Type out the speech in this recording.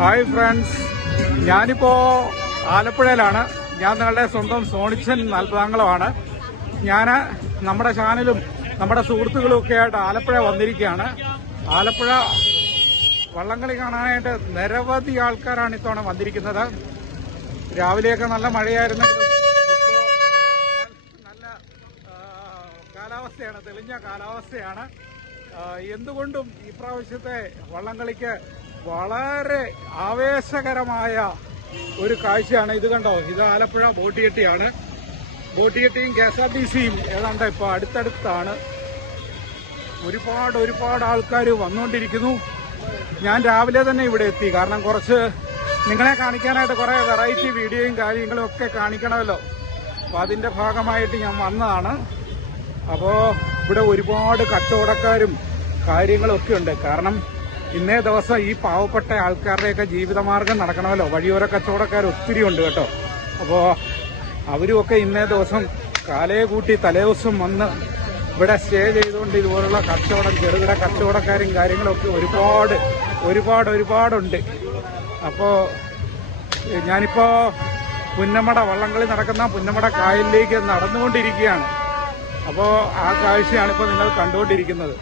Hi friends. ഞാനിപ്പോ ആലപ്പുഴയിലാണ്. ഞാൻ നിങ്ങളുടെ സ്വന്തം സോണിച്ചൻ നാൽപ്പതാംഗളമാണ് ഞാൻ നമ്മുടെ ചാനലും നമ്മുടെ സുഹൃത്തുക്കളും ഒക്കെ ആയിട്ട് ആലപ്പുഴ വന്നിരിക്കുകയാണ്. ആലപ്പുഴ വള്ളംകളി കാണാനായിട്ട് നിരവധി ആൾക്കാരാണ് ഇത്തവണ വന്നിരിക്കുന്നത്. രാവിലെയൊക്കെ നല്ല മഴയായിരുന്നു. നല്ല കാലാവസ്ഥയാണ് തെളിഞ്ഞ കാലാവസ്ഥയാണ്. എന്തുകൊണ്ടും പ്രാവശ്യത്തെ വള്ളംകളിക്ക് വളരെ ആവേശകരമായ ഒരു കാഴ്ചയാണ് ഇത് കണ്ടോ? ഇത് ആലപ്പുഴ ബോട്ടിയെട്ടിയാണ്. ബോട്ടിയെട്ടിയും കെ എസ് ആർ ടി സിയും ഏതാണ്ട് ഇപ്പോൾ അടുത്തടുത്താണ്. ഒരുപാട് ഒരുപാട് ആൾക്കാർ വന്നുകൊണ്ടിരിക്കുന്നു. ഞാൻ രാവിലെ തന്നെ ഇവിടെ എത്തി. കാരണം കുറച്ച് നിങ്ങളെ കാണിക്കാനായിട്ട് കുറെ വെറൈറ്റി വീഡിയോയും കാര്യങ്ങളും ഒക്കെ കാണിക്കണമല്ലോ. അപ്പൊ അതിന്റെ ഭാഗമായിട്ട് ഞാൻ വന്നതാണ്. അപ്പോ ഇവിടെ ഒരുപാട് കച്ചവടക്കാരും കാര്യങ്ങളും ഒക്കെ ഉണ്ട്. കാരണം ഇന്നേ ദിവസം ഈ പാവപ്പെട്ട ആൾക്കാരുടെയൊക്കെ ജീവിതമാർഗം നടക്കണമല്ലോ. വഴിയോര കച്ചവടക്കാർ ഒത്തിരി ഉണ്ട് കേട്ടോ. അപ്പോൾ അവരുമൊക്കെ ഇന്നേ ദിവസം കാലയെ കൂട്ടി തലേദിവസം വന്ന് ഇവിടെ സ്റ്റേ ചെയ്തുകൊണ്ട് ഇതുപോലുള്ള കച്ചവടം ചെറുകിട കച്ചവടക്കാരും കാര്യങ്ങളൊക്കെ ഒരുപാട് ഒരുപാട് ഒരുപാടുണ്ട്. അപ്പോ ഞാനിപ്പോൾ ഞാനിപ്പോ പുന്നമട വള്ളംകളി നടക്കുന്ന പുന്നമട കായലിലേക്ക് നടന്നുകൊണ്ടിരിക്കുകയാണ്. അപ്പോൾ ആ കാഴ്ചയാണ് ഇപ്പോൾ നിങ്ങൾ കണ്ടുകൊണ്ടിരിക്കുന്നത്.